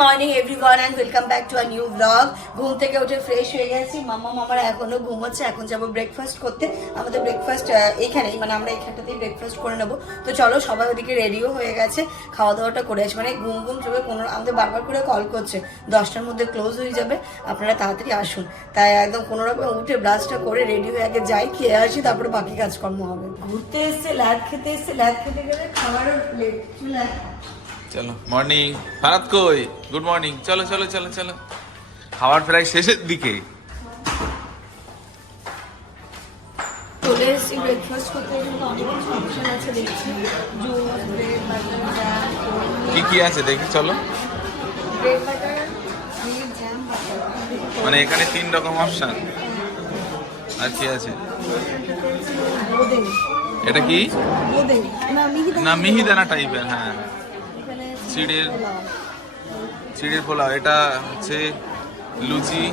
Morning everyone and welcome back to a new blog. ঘুম থেকে উঠে ফ্রেশ হয়ে গেছি, মামার এখনো ঘুমোচ্ছে। এখন যাবো ব্রেকফাস্ট করতে। আমাদের ব্রেকফাস্ট এইখানেই, মানে আমরা এইখানটাতেই ব্রেকফাস্ট করে নেবো। তো চলো, সবাই ওদিকে রেডিও হয়ে গেছে, খাওয়া দাওয়াটা করে আসি। মানে ঘুম চোখে 15 আমাদের বারবার করে কল করছে 10টার মধ্যে ক্লোজ হয়ে যাবে, আপনারা তাড়াতাড়ি আসুন। তাই একদম কোনো রকম উঠে ব্রাশটা করে রেডি হয়ে আগে যাই, খেয়ে আসি, তারপরে বাকি কাজকর্ম হবে। ঘুরতে এসছে, ল্যাদ খেতে এসছে, ল্যাদ খেতে গেলে খাবারও লেট। চলো মর্নিং। ফারাত কই? Good morning. চলো চলো চলো চলো, খাবার প্রায় শেষের দিকে। চলে এসেছি ব্রেকফাস্ট করতে। কিন্তু অনেক কিছু অপশন আছে দেখছি, জুস, ব্রেড, বাটার, জ্যাম। কি কি আছে দেখি চলো। Bread butter, bread, jam, butter. মানে এখানে 3 রকম অপশন। আর কি আছে? বোঁদে। এটা কি? বোঁদে না, মিহিদানা। না, মিহিদানা টাইপের। হ্যাঁ, এখানে চিড়ের পোলাও। এটা হচ্ছে লুচি।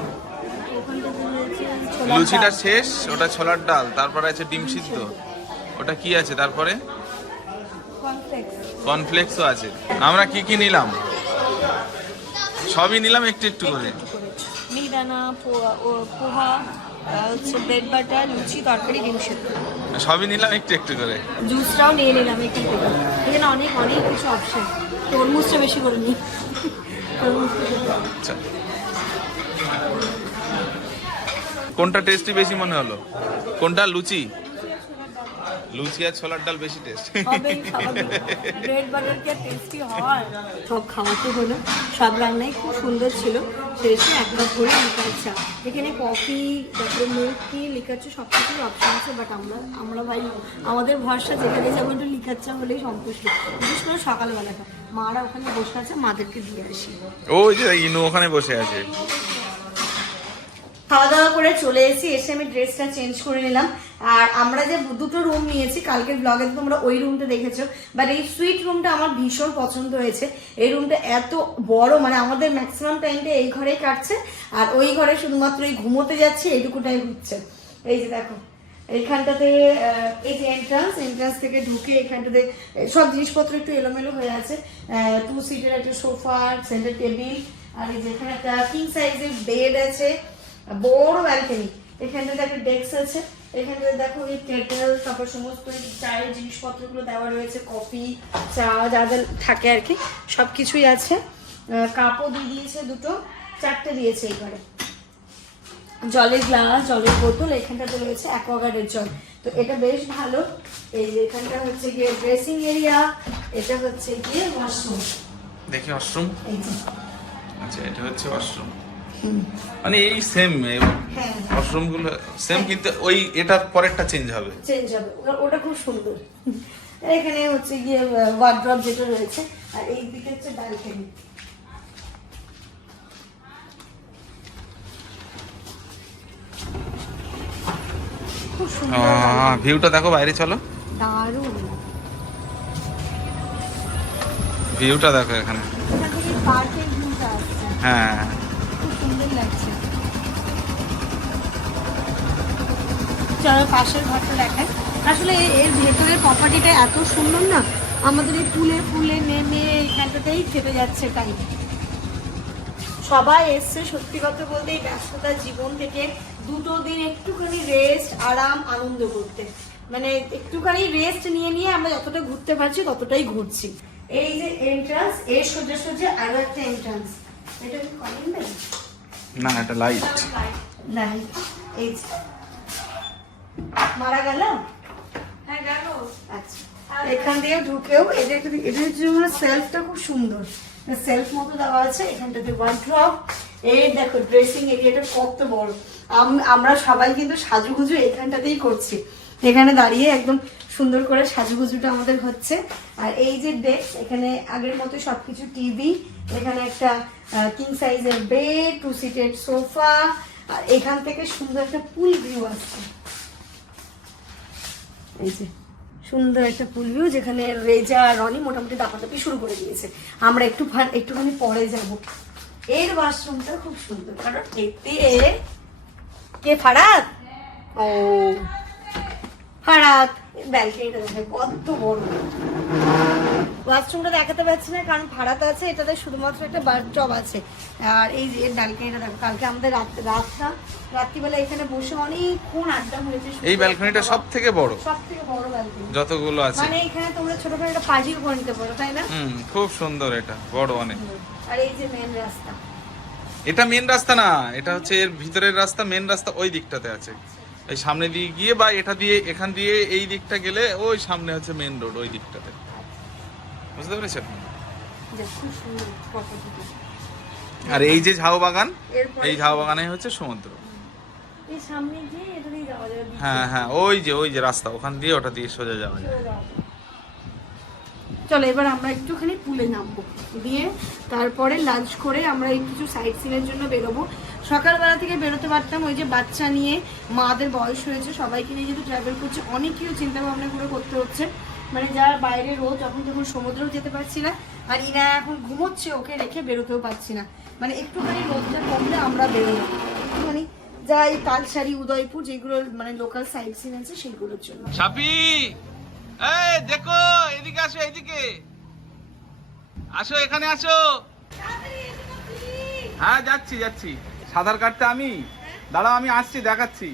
লুচিটা শেষ, ওটা ছোলার ডাল। তারপরে আছে ডিম সিদ্ধ। ওটা কি আছে তারপরে? কর্নফ্লেক্সও আছে। আমরা কি কি নিলাম? সবই নিলাম একটু একটু করে। মিহিদানা, পোহা, হচ্ছে ব্রেড বাটার, লুচি, তরকারি, ডিম সিদ্ধ। সবই নিলাম একটু একটু করে। জুসটাও নিয়ে নিলাম একটু করে। এখানে অনেক কিছু অপশন। তরমুজটা বেশি করে নিই। আচ্ছা, কোনটা টেস্টি বেশি মনে হলো? কোনটা? লুচি আর ছোলার ডাল বেশি টেস্ট। ব্রেড বাটার কি টেস্টি হয়? সব খাওয়াতে হলো, সব রান্নাই খুব সুন্দর ছিল। শেষে এক কাপ করে লিকার চা। এখানে কফি, তারপরে মিল্ক টি, লিকার চা সব কিছুর অপশন আছে। বাট আমরা ভাই, আমাদের ভরসা যেখানে যাবো একটু লিকার চা হলেই সন্তুষ্ট। বিশেষ করে সকালবেলাটা মারা ওখানে বসে আছে, মাদেরকে দিয়ে আসি। ওই যে ইনু ওখানে বসে আছে। খাওয়া দাওয়া করে চলে এসে আমি ড্রেসটা চেঞ্জ করে নিলাম। আর আমরা যে দুটো রুম নিয়েছি, কালকের ব্লগে তোমরা ওই রুমটা দেখেছো, বাট এই সুইট রুমটা আমার ভীষণ পছন্দ হয়েছে। এই রুমটা এত বড়, মানে আমাদের ম্যাক্সিমাম টাইমটা এই ঘরেই কাটছে। আর ওই ঘরে শুধুমাত্র এই ঘুমোতে যাচ্ছে, এইটুকুটাই হচ্ছে। এই যে দেখো এইখানটাতে, এই যে এন্ট্রান্স থেকে ঢুকে এখানটাতে সব জিনিসপত্র একটু এলোমেলো হয়ে আছে। 2 সিটের একটা সোফা, সেন্টার টেবিল, আর এই যে এখানে একটা কিং সাইজের বেড আছে, বড় ব্যালকনি। এখানটাতে একটা ডেস্ক আছে। এখানটাতে দেখো এই কেটেল, তারপর সমস্ত চায়ের জিনিসপত্রগুলো দেওয়া রয়েছে, কফি, চা যা যা থাকে আর কি, সব কিছুই আছে। কাপও দিয়ে দিয়েছে, 4টে দিয়েছে এই ঘরে। জলের গ্লাস, জলের বোতল, এখানটাতে রয়েছে অ্যাকোয়াগার্ডের জল। তো এটা বেশ ভালো। এই যে এখানটা হচ্ছে গিয়ে ড্রেসিং এরিয়া, এটা হচ্ছে গিয়ে ওয়াশরুম। দেখি ওয়াশরুম। এই যে আচ্ছা, এটা হচ্ছে ওয়াশরুম। মানে এই সেম ওয়াশরুম গুলো সেম, কিন্তু ওই এটার পরেরটা চেঞ্জ হবে। ওটা খুব সুন্দর। এখানে হচ্ছে গিয়ে ওয়ার্ড্রপ যেটা রয়েছে, আর এই দিকে হচ্ছে ব্যালকনি। খুব সুন্দর ভিউটা দেখো, বাইরে চলো। দারুণ ভিউটা দেখো এখানে। এখান থেকে পার্কের ভিউটা আসছে। হ্যাঁ, খুব সুন্দর লাগছে। চলো পাশের ঘরটা দেখায়। আসলে এর ভেতরের প্রপার্টিটা এত সুন্দর না, আমাদের এই ফুলে নেমে এখানটাতেই কেটে যাচ্ছে টাইম। সবাই এসছে সত্যি কথা বলতে এই ব্যস্ততার জীবন থেকে 2 দিন একটুখানি রেস্ট, আরাম, আনন্দ করতে। মানে একটুখানি রেস্ট নিয়ে আমরা যতটা ঘুরতে পারছি ততটাই ঘুরছি। এই যে এন্ট্রান্স, এর সোজা আরো একটা এন্ট্রান্স। এটা কি কলিং বেল? না, এটা লাইট। লাইট। এই যে মারা গেল। হ্যাঁ গেল। আচ্ছা, এখান দিয়ে ঢুকেও এটা সেলফটা খুব সুন্দর, সেলফ মতো দেওয়া আছে। এখানটাতে ওয়ার্ড্রপ। এই দেখো ড্রেসিং এরিয়াটা কত বড়। আমরা সবাই কিন্তু সাজুগুজু এখানটাতেই করছি। এখানে দাঁড়িয়ে একদম সুন্দর করে সাজুগুজুটা আমাদের হচ্ছে। আর এই যে ডেস্ক, এখানে আগের মতো সবকিছু টিভি, এখানে একটা কিং সাইজের বেড, 2 সিটের সোফা, আর এখান থেকে সুন্দর একটা পুল ভিউ আসছে। এই যে সুন্দর একটা পুল ভিউ, যেখানে রেজা আর রনি মোটামুটি দাপাদাপি শুরু করে দিয়েছে। আমরা একটুখানি পরে যাব। এর ওয়াশরুমটা খুব সুন্দর, কারণ এতে কে ফারাত? ও ফারাত, ব্যালকনিটা দেখে কত বড়। ওয়াশরুমটা দেখাতে পারছি না কারণ ভাড়াতে আছে, এটাতে শুধুমাত্র একটা বাথটব আছে। আর এই যে এর ব্যালকনিটা দেখো, কালকে আমাদের রাত্রিবেলা এখানে বসে অনেকক্ষণ আড্ডা হয়েছে। এই ব্যালকনিটা সব থেকে বড় ব্যালকনি যতগুলো আছে, মানে এখানে তোমরা ছোট করে একটা পার্টিও করে নিতে পারো, তাই না? খুব সুন্দর, এটা বড় অনেক। আর এই যে মেন রাস্তা, এটা মেন রাস্তা না, এটা হচ্ছে এর ভিতরের রাস্তা। মেন রাস্তা ওই দিকটাতে আছে, এই সামনে দিয়ে গিয়ে বা এটা দিয়ে এখান দিয়ে এই দিকটা গেলে ওই সামনে হচ্ছে মেন রোড, ওই দিকটাতে। বুঝতে পেরেছো? আর এই যে ঝাউ বাগান, এই ঝাউ বাগানে হচ্ছে সমুদ্র। এই সামনে গিয়ে এটা দিয়ে যাওয়া যাবে। হ্যাঁ হ্যাঁ, ওই যে রাস্তা, ওখান দিয়ে ওটা দিয়ে সোজা যাওয়া যায়। চলো এবার আমরা একটুখানি পুলে নামবো, দিয়ে তারপরে লাঞ্চ করে আমরা এই কিছু সাইট সিনের জন্য বেরোবো। সকালবেলা থেকে বেরোতে পারতাম, ওই যে বাচ্চা নিয়ে, মাদের বয়স হয়েছে, সবাইকে নিয়ে যেহেতু ট্রাভেল করছে অনেক কিছু চিন্তা ভাবনা করে করতে হচ্ছে। মানে যারা বাইরে রোজ যখন সমুদ্রেও যেতে পারছি না, আর ইনা এখন ঘুমোচ্ছে, ওকে রেখে বেরোতেও পারছি না। মানে একটুখানি রোদটা কমলে আমরা বেরোবো, একটুখানি যাই তালসারি, উদয়পুর, যেগুলো মানে লোকাল সাইট সিন আছে সেইগুলোর জন্য। সাপি, এই দেখো, এদিকে আসো, এদিকে আসো, এখানে আসো। হ্যাঁ যাচ্ছি। সাঁতার কাটতে আমি, দাঁড়াও আমি আসছি, দেখাচ্ছি।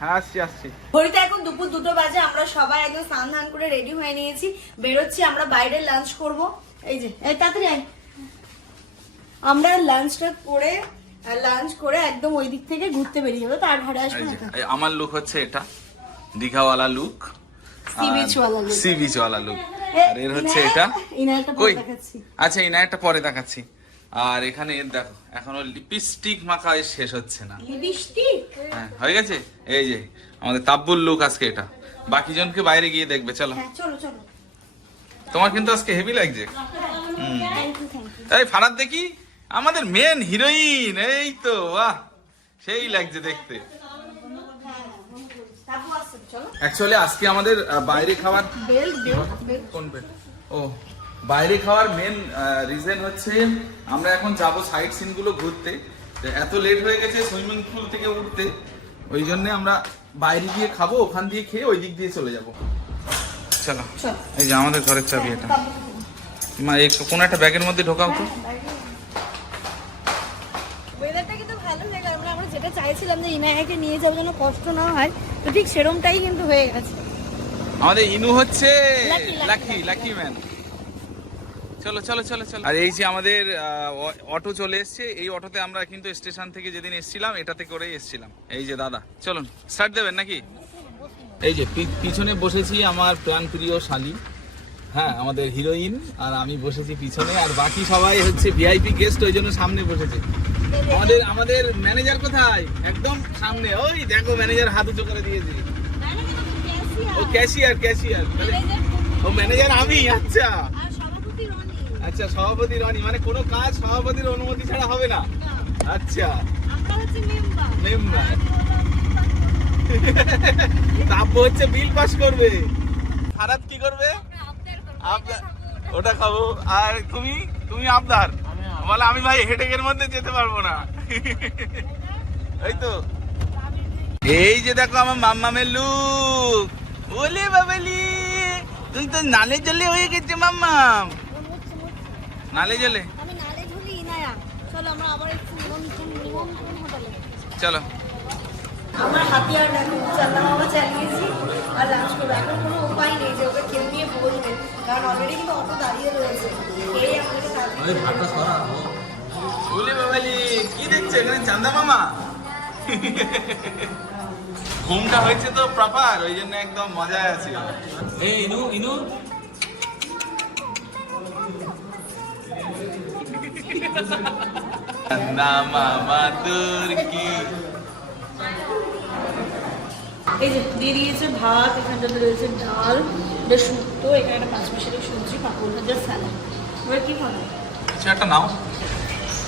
হ্যাঁ আসছি। ঘড়িতে এখন দুপুর 2টো বাজে, আমরা সবাই একদম স্নান ধান করে রেডি হয়ে নিয়েছি, বেরোচ্ছি। আমরা বাইরে লাঞ্চ করব। এই যে তাড়াতাড়ি আয়। আমরা লাঞ্চ করে একদম ওই দিক থেকে ঘুরতে বেরিয়ে যাবো, তার ঘরে আসবো না। আমার লুক হচ্ছে এটা, দীঘাওয়ালা লুক, সি বিচ ওয়ালা লুক। আর এর হচ্ছে এটা, কই আচ্ছা ইনারটা পরে দেখাচ্ছি। আর এখানে দেখো, এখনো লিপস্টিক মাখা শেষ হচ্ছে না। লিপস্টিক হ্যাঁ হয়ে গেছে। এই যে আমাদের তাব্বুল লুক আজকে এটা, বাকি জনকে বাইরে গিয়ে দেখবে। চলো চলো। তোমার কিন্তু আজকে হেভি লাগছে। এই ফারাদ দেখি, আমাদের মেন হিরোইন, এই তো বাহ, সেই লাগছে দেখতে। অ্যাকচুয়ালি আজকে আমাদের বাইরে খাওয়ার বাইরে খাওয়ার মেন রিজন হচ্ছে আমরা এখন যাব সাইট সিন গুলো ঘুরতে। এত লেট হয়ে গেছে সুইমিং পুল থেকে উঠতে, ওই জন্য আমরা বাইরে গিয়ে খাবো, ওখান দিয়ে খেয়ে ওই দিক দিয়ে চলে যাব। চলো, এই যে আমাদের ঘরের চাবি এটা, মা এই কোন একটা ব্যাগের মধ্যে ঢোকাও তো। ওয়েদারটা কিন্তু ভালো হয়ে গেল, আমরা যেটা চাইছিলাম যে ইনায়াকে নিয়ে যাওয়ার জন্য কষ্ট না হয়, তো ঠিক সেরকমটাই কিন্তু হয়ে গেছে। আমাদের ইনু হচ্ছে লাকি ম্যান। চলো। আর এই যে আমাদের অটো চলে এসছে, এই অটোতে আমরা কিন্তু স্টেশন থেকে যেদিন এসেছিলাম এটাতে করেই এসেছিলাম। এই যে দাদা, চলুন স্টার্ট দেবেন নাকি? এই যে পিছনে বসেছি আমার প্রাণ প্রিয় শালি, হ্যাঁ আমাদের হিরোইন, আর আমি বসেছি পিছনে, আর বাকি সবাই হচ্ছে ভিআইপি গেস্ট, ওই জন্য সামনে বসেছে। আমাদের ম্যানেজার কোথায়? একদম সামনে, ওই দেখো ম্যানেজার হাত উঁচু করে দিয়েছে। ও ক্যাশিয়ার। ও ম্যানেজার আমি। আচ্ছা সভাপতি রনি, মানে কোনো কাজ সভাপতির অনুমতি ছাড়া হবে না। আচ্ছা মেম্বার তাপ্পু হচ্ছে বিল পাস করবে, ফারাদ কি করবে? ওটা খাবো। আর তুমি আবদার বলে, আমি ভাই হেডেকের মধ্যে যেতে পারবো না। এই তো, এই যে দেখো আমার মাম্মামের লুক। ওলে বাবালি, তুই তো নালে জলে হয়ে গেছে মাম্মাম, নালে জলে। চলো আমরা হাতিয়ার চান্দামামা চালিয়েছি আর লাঞ্চ করবো। এখন কোনো উপায় নেই যে ওকে খেয়ে নিয়ে বলবে, কারণ অলরেডি কিন্তু অটো দাঁড়িয়ে রয়েছে। কি দেখছে এখানে চান্দা মামা? ঘুমটা হয়েছে তো প্রপার, ওই জন্য একদম মজায় আছে। এই ইনু চান্দা মামা তোর কি। এই যে দিয়ে দিয়েছে ভাত, এখানটাতে রয়েছে ডাল, এটা শুক্তো, এখানে একটা 5 মিশালি সবজি, পাঁপড় ভাজা, স্যালাড। এবার কি খাবো? কিছু একটা নাও।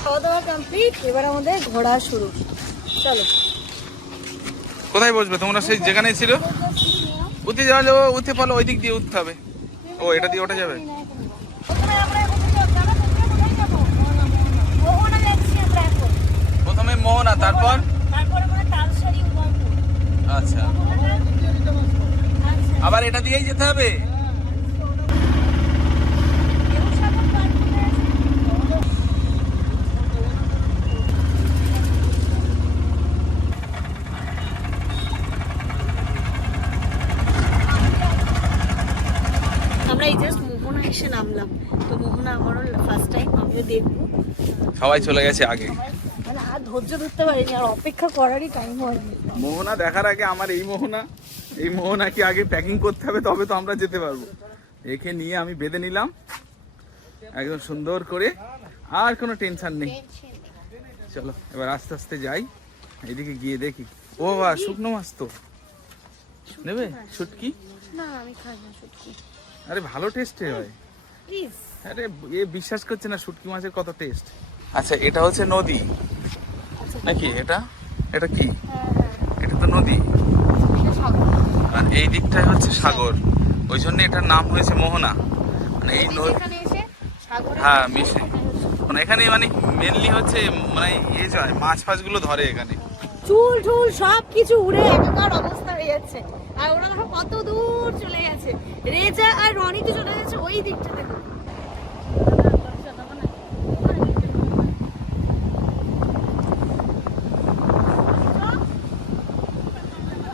খাওয়া দাওয়া কমপ্লিট, এবার আমাদের ঘোরা শুরু। চলো, কোথায় বসবে তোমরা? সেই যেখানে ছিল উঠে যাওয়া যাবো, উঠে পালো ওই দিক দিয়ে উঠতে হবে। ও এটা দিয়ে ওঠা যাবে। প্রথমে মোহনা, তারপর আচ্ছা আবার এটা দিয়েই যেতে হবে। আসবে দেখবো। সবাই চলে গেছে আগে। মানে আর ধৈর্য ধরতে পারিনি, আর অপেক্ষা করারই টাইম হয়নি। মোহনা দেখার আগে আমার এই মোহনাকে আগে প্যাকিং করতে হবে, তবে তো আমরা যেতে পারবো। একে নিয়ে আমি বেঁধে নিলাম একদম সুন্দর করে, আর কোনো টেনশন নেই। চলো এবার আস্তে আস্তে যাই, এদিকে গিয়ে দেখি। ও বাবা, শুকনো মাছ তো নেবে? শুটকি? না আমি খাই না শুটকি। আরে ভালো টেস্টে হয়। প্লিজ। আরে এ বিশ্বাস করছে না শুটকি মাছের কত টেস্ট। আচ্ছা এটা হচ্ছে নদী নাকি? এটা কি? এটা তো নদী, আর এই দিকটাই হচ্ছে সাগর, ওই জন্য এটার নাম হয়েছে মোহনা। মানে এই হ্যাঁ মিশে, মানে এখানে মানে মেনলি হচ্ছে মানে এই যে মাছ ফাছগুলো ধরে এখানে। চুল টুল সব কিছু উড়ে একাকার অবস্থা হয়ে যাচ্ছে, আর ওরা দেখো কত দূর চলে গেছে। রেজা আর রনি তো চলে যাচ্ছে ওই দিকটাতে।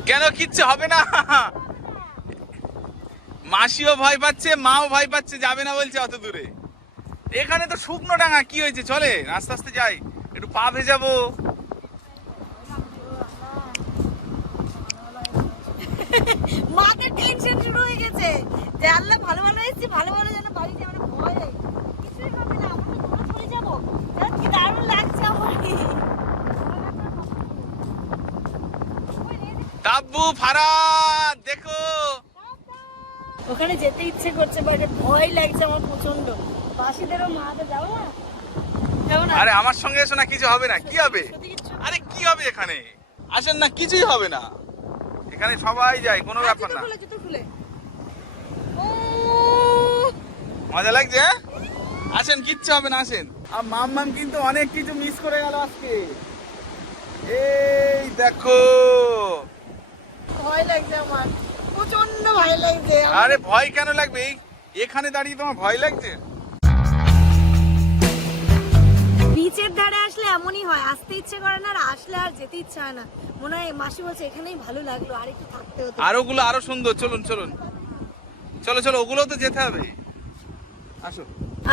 কেন কিচ্ছু হবে না? মাসিও ভয় পাচ্ছে, মাও ভয় পাচ্ছে, যাবে না বলছে অত দূরে। এখানে তো শুকনো ডাঙা, কি হয়েছে? চলে আস্তে আস্তে যাই, একটু পা ভেজাবো। মাথার টেনশন শুরু হয়ে গেছে যে আল্লাহ ভালো ভালো এসেছি, ভালো ভালো যেন বাড়ি যাওয়ার ভয় লাগে। কিছুই হবে না, আমরা তো চলে যাবো। কি দারুণ লাগছে আমার। তাব্বু ফারাদ দেখো, ওখানে যেতে ইচ্ছে করছে, বাট ভয় লাগছে আমার প্রচন্ড। বাসীদেরও মাতে যাও না, যাও না। আরে আমার সঙ্গে এসো না, কিছু হবে না। কি হবে? আরে কি হবে এখানে? আসেন না, কিছুই হবে না। এখানে সবাই যায়, কোনো ব্যাপার না। জুতো খুলে মজা লাগছে? আসেন, কিচ্ছু হবে না, আসেন। আর মাম্মাম কিন্তু অনেক কিছু মিস করে গেল আজকে। এই দেখো, ভয় লাগছে আমার, প্রচন্ড ভয় লাগছে। আরে ভয় কেন লাগবে? এখানে দাঁড়িয়ে তোমার ভয় লাগছে? বিচের ধারে আসলে এমনই হয়, আসতে ইচ্ছে করে না, আর আসলে আর যেতে ইচ্ছে হয় না। মনে হয় মাসি বলছে এখানেই ভালো লাগলো, আর একটু থাকতে হতো। আর ওগুলো আরো সুন্দর, চলুন চলুন, চলো চলো, ওগুলো তো যেতে হবে। আসো।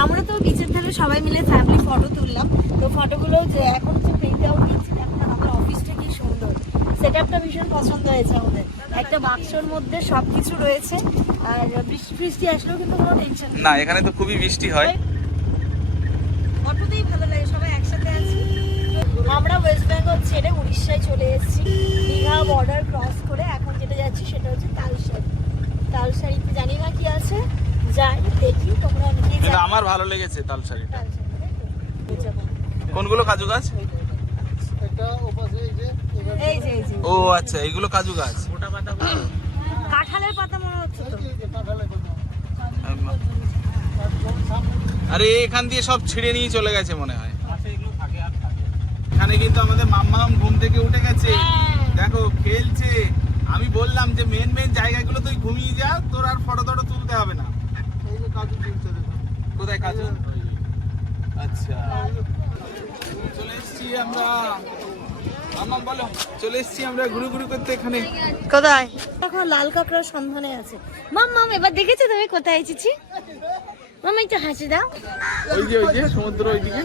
আমরা তো বিচের ধারে সবাই মিলে ফ্যামিলি ফটো তুললাম, তো ফটোগুলো যে এখন হচ্ছে প্রিন্ট আউট নিচ্ছি। এখন আমাদের অফিসটা কি সুন্দর, সেটআপটা ভীষণ পছন্দ হয়েছে আমাদের। একটা বাক্সর মধ্যে সবকিছু রয়েছে, আর বৃষ্টি ফৃষ্টি আসলেও কিন্তু কোনো টেনশন নেই। না, এখানে তো খুবই বৃষ্টি হয়। অটোতেই ভালো লাগে, সবাই একসাথে আছি। আমরা ওয়েস্ট বেঙ্গল ছেড়ে উড়িষ্যায় চলে এসেছি, দীঘা বর্ডার ক্রস করে। এখন যেটা যাচ্ছি সেটা হচ্ছে তালসারি। তালসারিতে জানি না কি আছে, যাই দেখি। তোমরা অনেকেই কিন্তু জানো আমার ভালো লেগেছে তালসারিটা। তালসারি, তাই তো? যাবো। কোনগুলো কাজু গাছ? এই যে এই যে ও আচ্ছা, এইগুলো কাজু গাছ। কাঁঠালের পাতা মনে হচ্ছে তো। আরে এখান দিয়ে সব ছিঁড়ে নিয়ে চলে গেছে মনে হয়। এখানে কিন্তু আমাদের মাম্মাম ঘুম থেকে উঠে গেছে, দেখো খেলছে। আমি বললাম যে মেন জায়গাগুলো তুই ঘুমিয়ে যা, তোর আর ফটো টটো তুলতে হবে না। এই যে কাজু তুলছে, দেখো। কোথায় কাজু? আচ্ছা, চলে এসেছি আমরা। মাম্মাম বলো, চলে এসেছি আমরা ঘুরু ঘুরু করতে এখানে। কোথায়? এখন লাল কাঁকড়ার সন্ধানে আছে। মাম্মাম এবার দেখেছো তুমি কোথায় এসেছি? মাম্মা একটু হাসি দাও। ওই যে সমুদ্র ওইদিকে।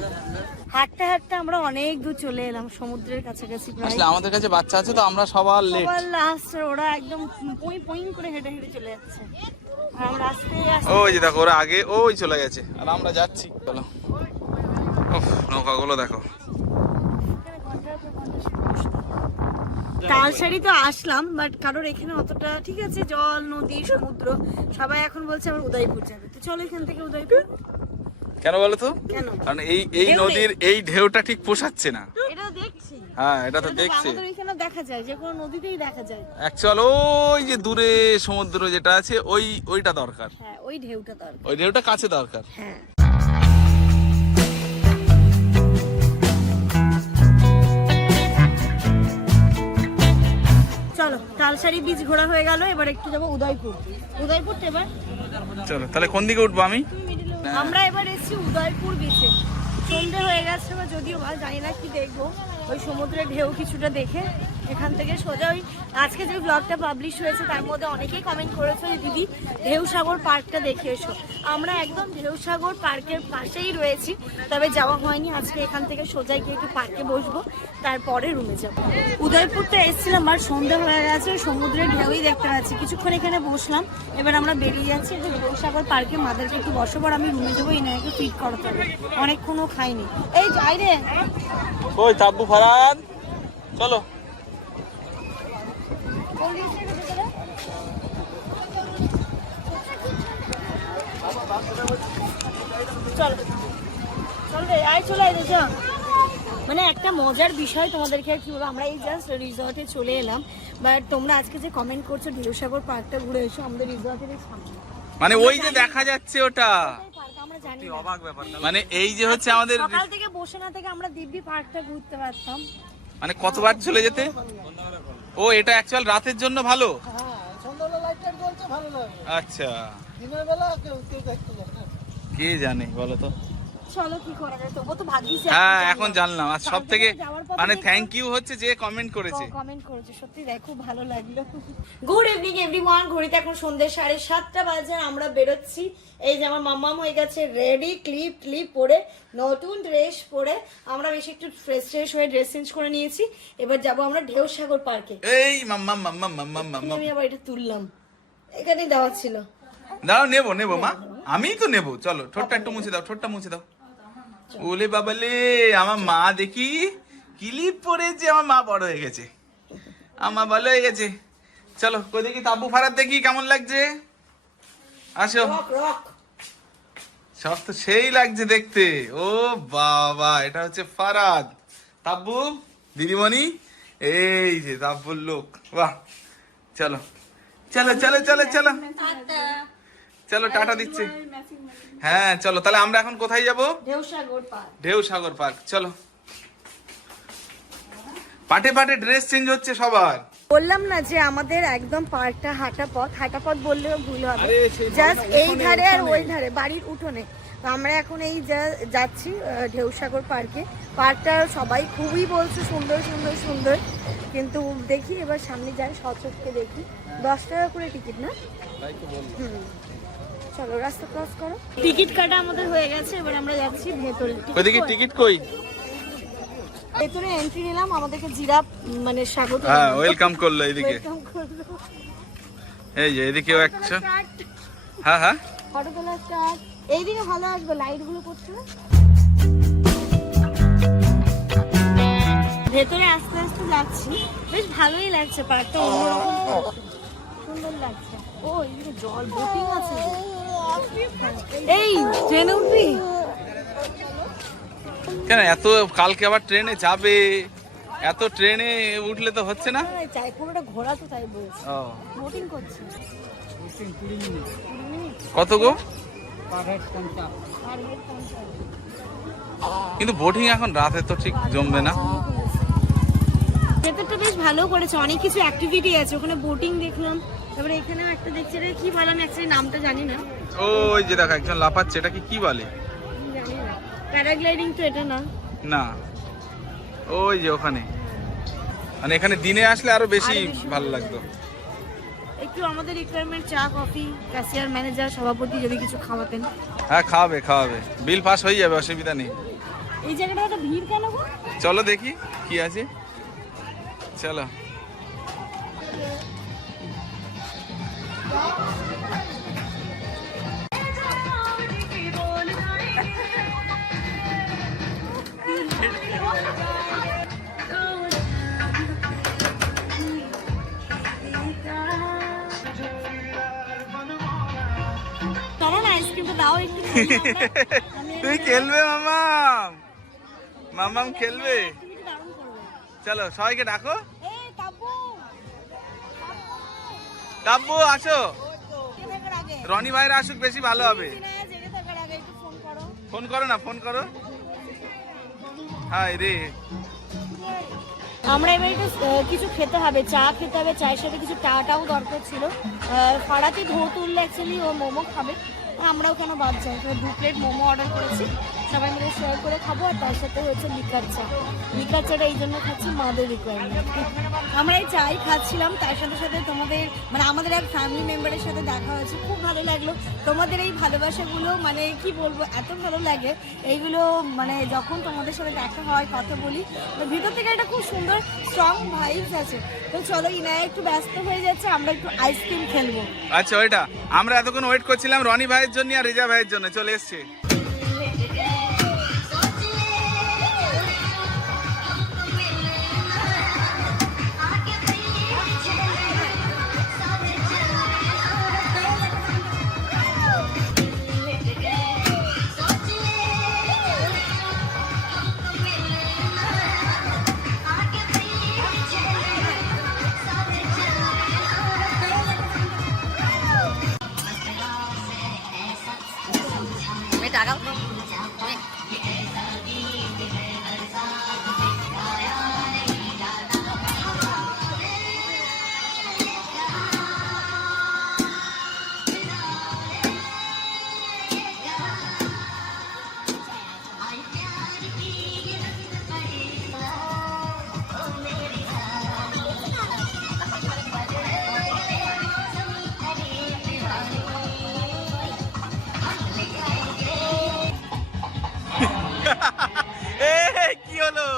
হাঁটতে হাঁটতে আমরা অনেক দূর চলে এলাম, সমুদ্রের কাছাকাছি প্রায়। আসলে আমাদের কাছে বাচ্চা আছে তো, আমরা সবার লেট। সবার লাস্ট, ওরা একদম পই পই করে হেঁটে হেঁটে চলে যাচ্ছে, আর আমরা আস্তে আস্তে। ওই যে দেখো, ওরা আগে ওই চলে গেছে, আর আমরা যাচ্ছি। চলো। উফ, নৌকাগুলো দেখো। তালসারি তো আসলাম, বাট কারোর এখানে অতটা ঠিক আছে, জল নদী সমুদ্র, সবাই এখন বলছে আবার উদয়পুর যাবে। তো চলো এখান থেকে উদয়পুর। কেন বলো তো? কেন? কারণ এই নদীর এই ঢেউটা ঠিক পোষাচ্ছে না। এটা দেখছি। হ্যাঁ, এটা তো দেখছে। আমাদের এখানে দেখা যায়, যে কোনো নদীতেই দেখা যায়। অ্যাকচুয়াল ওই যে দূরে সমুদ্র যেটা আছে, ওইটা দরকার। হ্যাঁ, ওই ঢেউটা দরকার। ওই ঢেউটা কাছে দরকার। হ্যাঁ। চলো, তালসারি বীচ ঘোরা হয়ে গেল, এবার একটু যাবো উদয়পুর। উদয়পুর তো এবার চলো, তাহলে কোন দিকে উঠবো আমি? আমরা এবার এসেছি উদয়পুর বিচে। সন্ধে হয়ে গেছে, বা যদিও বা জানি না কি দেখবো, ওই সমুদ্রের ঢেউ কিছুটা দেখে এখান থেকে সোজা ওই আজকে যে ব্লগটা পাবলিশ হয়েছে তার মধ্যে অনেকেই কমেন্ট করেছে যে দিদি ঢেউসাগর পার্কটা দেখে এসো। আমরা একদম ঢেউসাগর পার্কের পাশেই রয়েছি, তবে যাওয়া হয়নি। আজকে এখান থেকে সোজা গিয়ে একটু পার্কে বসবো, তারপরে রুমে যাবো। উদয়পুরটা এসেছিলাম আর সন্ধ্যা হয়ে গেছে, সমুদ্রের ঢেউই দেখতে পাচ্ছি। কিছুক্ষণ এখানে বসলাম, এবার আমরা বেরিয়ে যাচ্ছি যে ঢেউসাগর পার্কে। মাদেরকে একটু বসবার আমি রুমে যাবো, এই নাকি ফিট করাতে হবে, অনেকক্ষণও খাইনি। এই যাই রে ওই তাব্বু ফারাদ চলো। চলো চল রে, আয় চলে আয় রে, যা। মানে একটা মজার বিষয় তোমাদেরকে আর কি বলবো, আমরা এই জাস্ট রিসর্টে চলে এলাম, বাট তোমরা আজকে যে কমেন্ট করছো ঢেউসাগর পার্কটা ঘুরে এসো, আমাদের রিসর্টের সামনে, মানে ওই যে দেখা যাচ্ছে ওটা, আমরা জানি না। অবাক ব্যাপার। মানে এই যে হচ্ছে আমাদের সকাল থেকে বসে না থেকে আমরা দিব্যি পার্কটা ঘুরতে পারতাম। মানে কতবার চলে যেতে। ও এটা অ্যাকচুয়াল রাতের জন্য ভালো। সন্ধ্যাবেলা লাইটটা জ্বলছে ভালো লাগে, আচ্ছা দিনের বেলা কেউ দেখতে যায় না। কে জানে বলো তো। চলো কি করা যায়, তবু তো ভাগ্যিস হ্যাঁ এখন জানলাম। আর সব থেকে মানে থ্যাংক ইউ হচ্ছে যে কমেন্ট করেছে। কমেন্ট করেছে, সত্যি দেখ খুব ভালো লাগলো। গুড ইভিনিং এভরিওয়ান, ঘড়িতে এখন সন্ধ্যে 7:30 বাজে, আমরা বেরোচ্ছি। এই যে আমার মাম্মাম হয়ে গেছে রেডি, ক্লিপ পরে, নতুন ড্রেস পরে। আমরা বেশি একটু ফ্রেশ হয়ে ড্রেস চেঞ্জ করে নিয়েছি। এবার যাবো আমরা ঢেউসাগর পার্কে। এই মাম্মা মাম্মা মাম্মা মাম্মা, আমি আবার এটা তুললাম, এখানেই দেওয়া ছিল। দাঁড়াও নেবো মা, আমিই তো নেবো। চলো ঠোঁটটা একটু মুছে দাও, ঠোঁটটা মুছে দাও। ওলে বাবালে, আমার মা দেখি ক্লিপ পরেছে, আমার মা বড় হয়ে গেছে, আমার ভালো হয়ে গেছে। চলো কই দেখি তাব্বু ফারাদ দেখি কেমন লাগছে। আসো, রক সব তো সেই লাগছে দেখতে। ও বাবা, এটা হচ্ছে ফারাদ, তাব্বু দিদিমণি, এই যে তাব্বুর লোক। বাহ, চলো চলো চলো চলো চলো চলো, টাটা দিচ্ছে। হ্যাঁ চলো, তাহলে আমরা এখন কোথায় যাব? ঢেউসাগর পার্ক। ঢেউসাগর পার্ক। চলো, পাটে পাটে ড্রেস চেঞ্জ হচ্ছে সবার। বললাম না যে আমাদের একদম পার্কটা হাঁটা পথ বললেও ভুল হবে, আরে সেই জাস্ট বাড়ির এই উঠোনে, ধারে আর উঠোনে। ওই ধারে বাড়ির উঠোনে। তো আমরা এখন এই যাচ্ছি ঢেউসাগর পার্কে। পার্কটা সবাই খুবই বলছে সুন্দর সুন্দর সুন্দর, কিন্তু দেখি এবার সামনে যাই, সচক্ষে দেখি। 10 টাকা করে টিকিট না? চলো রাস্তা ক্রস করো। টিকিট কাটা আমাদের হয়ে গেছে, এবার আমরা যাচ্ছি ভেতরে। ওইদিকে টিকিট কই? ভেতরে এন্ট্রি নিলাম, আমাদেরকে জিরাফ মানে স্বাগত হ্যাঁ ওয়েলকাম করলো এদিকে। ওয়েলকাম করলো। এই যে এদিকেও একটা। হ্যাঁ হ্যাঁ, ফটো তোলা স্টার্ট। এইদিকে ভালো আসবে, লাইট গুলো করছে না। ভেতরে আস্তে আস্তে যাচ্ছি, বেশ ভালোই লাগছে পার্কটা, অন্যরকম সুন্দর লাগছে। ও এইদিকে জল, বোটিং আছে। এই ট্রেনে উঠবি? কেন এত কালকে আবার ট্রেনে যাবে, এত ট্রেনে উঠলে তো হচ্ছে না। চাই পুরোটা ঘোরা, তো তাই বলছি। ও বোটিং করছি। কত গো? কিন্তু বোটিং এখন রাতে তো ঠিক জমবে না। ভেতরটা বেশ ভালো করেছে, অনেক কিছু অ্যাক্টিভিটি আছে ওখানে। বোটিং দেখলাম, তারপরে এখানেও একটা দেখছি, রে কি বলে আমি অ্যাকচুয়ালি নামটা জানি না। ওই যে দেখো একজন লাফাচ্ছে, এটা কি বলে জানি না। প্যারাগ্লাইডিং তো এটা না? না, ওই যে ওখানে, মানে এখানে দিনে আসলে আরো বেশি ভালো লাগতো। একটু আমাদের রিকোয়ারমেন্ট চা কফি, ক্যাশিয়ার ম্যানেজার সভাপতি যদি কিছু খাওয়াতেন। হ্যাঁ খাওয়াবে, বিল পাস হয়ে যাবে, অসুবিধা নেই। এই জায়গাটা একটা ভিড় কেন গো? চলো দেখি কি আছে, চলো। চলো না, আইসক্রিমটা দাও একটু। তুই খেলবে মামাম খেলবে। চলো সবাইকে ডাকো। টাব্বু আসো, রনি ভাইরা আসুক, বেশি ভালো হবে। ফোন করো। হাই রে, আমরা এবার একটু কিছু খেতে হবে, চা খেতে হবে, চায়ের সাথে কিছু টাও দরকার ছিল। ফারাতে ধো তুললে অ্যাকচুয়ালি ও মোমো খাবে, আমরাও কেন বাদ যাই। 2 প্লেট মোমো অর্ডার করেছি, সবাই মিলে শেয়ার করে খাবো। আর তার সাথে হচ্ছে লিকার চাটা এই জন্য খাচ্ছি, মাদের রিকোয়ারমেন্ট। আমরা এই চাই খাচ্ছিলাম, তার সাথে সাথে তোমাদের মানে আমাদের এক ফ্যামিলি মেম্বারের সাথে দেখা হয়েছে, খুব ভালো লাগলো। তোমাদের এই ভালোবাসাগুলো মানে কি বলবো, এত ভালো লাগে এইগুলো, মানে যখন তোমাদের সাথে দেখা হয় কথা বলি ভিতর থেকে একটা খুব সুন্দর স্ট্রং ভাইবস আছে। তো চলো, ইনায়া একটু ব্যস্ত হয়ে যাচ্ছে, আমরা একটু আইসক্রিম খেলবো। আচ্ছা ওইটা আমরা এতক্ষণ ওয়েট করছিলাম রনি ভাইয়ের জন্য আর রিজা ভাইয়ের জন্য, চলে এসছে। কি হলো?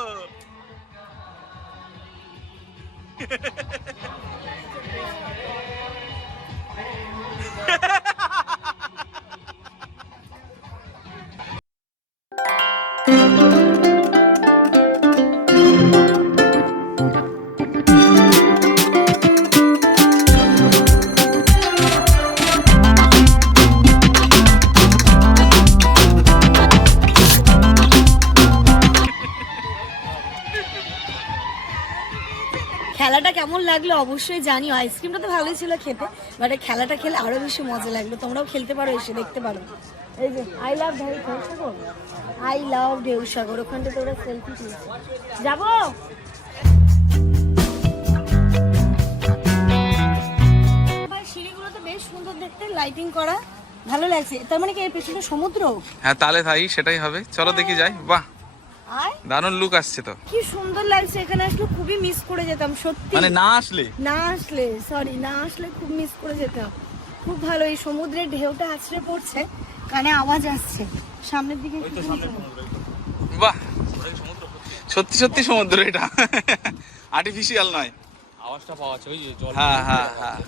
খেলাটা কেমন লাগলো অবশ্যই জানিও। আইসক্রিমটা তো ভালোই ছিল খেতে, বাট খেলাটা খেলে আরো বেশি মজা লাগলো। তোমরাও খেলতে পারো, এসে দেখতে পারো। এই যে আই লাভ ঢেউসাগর, আই লাভ ঢেউসাগর, ওখানটা তো ওরা সেলফি তুলছে। যাবো সিঁড়িগুলো তো বেশ সুন্দর দেখতে, লাইটিং করা, ভালো লাগছে। তার মানে কি এর পেছনে সমুদ্র? হ্যাঁ তাহলে তাই, সেটাই হবে। চলো দেখি যাই। বাহ, দারুণ লুক আসছে তো, কি সুন্দর লাগছে। এখানে আসলে খুবই মিস করে যেতাম সত্যি, মানে না আসলে খুব মিস করে যেতাম। খুব ভালো, এই সমুদ্রের ঢেউটা আছড়ে পড়ছে, কানে আওয়াজ আসছে সামনের দিকে। বাহ, সত্যি সত্যি সমুদ্র, এটা আর্টিফিশিয়াল নয়, আওয়াজটা পাওয়া যাচ্ছে ওই যে জল। হ্যাঁ হ্যাঁ হ্যাঁ,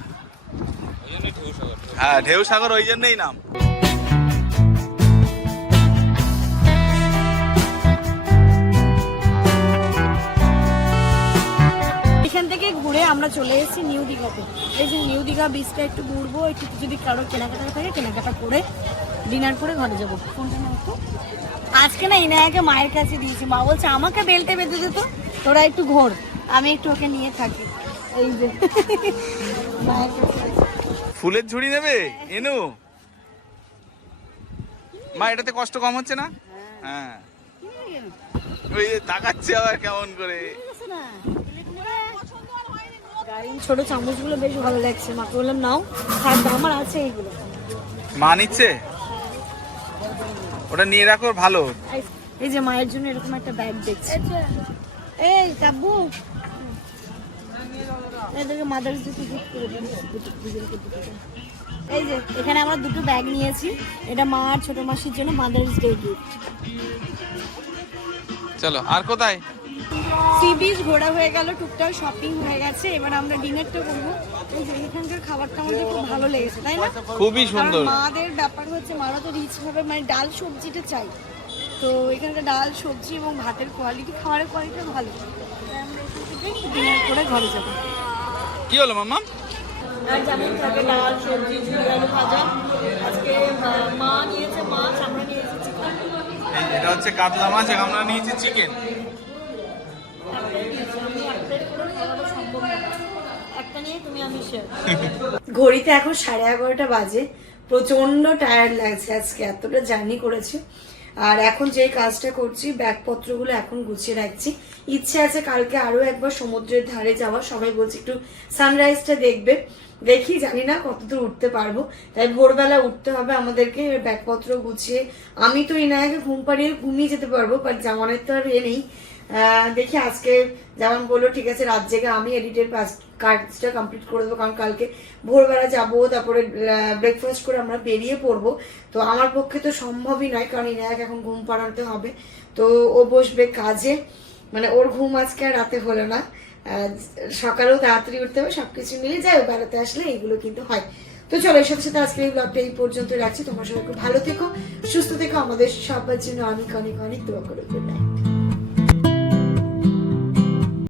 ওই জন্যই ঢেউসাগর। হ্যাঁ ঢেউ সাগর, ওই জন্যই নাম। এখান থেকে ঘুরে আমরা চলে এসেছি নিউ দীঘাতে। এই যে নিউ দীঘা বিচটা একটু ঘুরবো, একটু যদি কারোর কেনাকাটা থাকে কেনাকাটা করে ডিনার করে ঘরে যাবো। ফোনটা না একটু, আজকে না ইনায়াকে মায়ের কাছে দিয়েছি, মা বলছে আমাকে বেল্টে বেঁধে দিত, তোরা একটু ঘোর, আমি একটু ওকে নিয়ে থাকি। এই যে মায়ের কাছে ফুলের ঝুড়ি নেবে এনু মা, এটাতে কষ্ট কম হচ্ছে না? হ্যাঁ, ওই যে তাকাচ্ছে আবার কেমন করে। ছোট চামচগুলো বেশ ভালো লাগছে, মাকে বললাম নাও, আমার আছে এইগুলো। মা নিচ্ছে, ওটা নিয়ে রাখো, ভালো। এই যে মায়ের জন্য এরকম একটা ব্যাগ দেখছি। এই তাব্বু, এদেরকে মাদার্স ডে গিফট করে দিন। এই যে এখানে আমরা দুটো ব্যাগ নিয়েছি, এটা মা আর ছোট মাসির জন্য মাদার্স ডে গিফট। চলো, আর কোথায়? সি বিচ ঘোরা হয়ে গেল, টুকটাক শপিং হয়ে গেছে, এবার আমরা ডিনারটা করবো। এই যে এখানকার খাবারটা আমাদের খুব ভালো লেগেছে, তাই না? খুবই সুন্দর। মাদের ব্যাপার হচ্ছে মারা তো রিচ ভাবে মানে ডাল সবজিটা চাই, তো এখানকার ডাল সবজি এবং ভাতের কোয়ালিটি, খাবারের কোয়ালিটি ভালো। আমরা এখান থেকে ডিনার করে ঘরে যাবো। কি হলো মাম্মা? আর যেমন থাকে ডাল সবজি ঝুড়ি আলু ভাজা, আজকে মা নিয়েছে মাছ, আমরা নিয়েছি চিকেন। এটা হচ্ছে কাতলা মাছ, আমরা নিয়েছি চিকেন। ঘড়িতে এখন 11:30 বাজে, প্রচন্ড টায়ার্ড লাগছে, আজকে এতটা জার্নি করেছি। আর এখন যে কাজটা করছি ব্যাগপত্রগুলো এখন গুছিয়ে রাখছি। ইচ্ছে আছে কালকে আরো একবার সমুদ্রের ধারে যাওয়া, সবাই বলছে একটু সানরাইজটা দেখবে, দেখি জানি না কতদূর উঠতে পারবো, তাই ভোরবেলা উঠতে হবে আমাদেরকে ব্যাগপত্র গুছিয়ে। আমি তো ইনায়াকে ঘুম পাড়িয়ে ঘুমিয়ে যেতে পারবো, বাট জামানের তো আর নেই। দেখি আজকে যেমন বললো ঠিক আছে রাত জেগে আমি এডিটের কাজটা কমপ্লিট করে দেবো, কারণ কালকে ভোরবেলা যাবো, তারপরে ব্রেকফাস্ট করে আমরা বেরিয়ে পড়বো। তো আমার পক্ষে তো সম্ভবই নয়, কারণ ইনায়াক এখন ঘুম পাড়াতে হবে, তো ও বসবে কাজে। মানে ওর ঘুম আজকে আর রাতে হলো না, সকালেও তাড়াতাড়ি উঠতে হবে, সবকিছু মিলে যায়। বেড়াতে আসলে এইগুলো কিন্তু হয়। তো চলো এর সাথে সাথে আজকের এই ব্লগটা এই পর্যন্ত রাখছি। তোমার সবাই খুব ভালো থেকো, সুস্থ থেকো, আমাদের সবার জন্য অনেক অনেক অনেক দোয়া করো। Good night.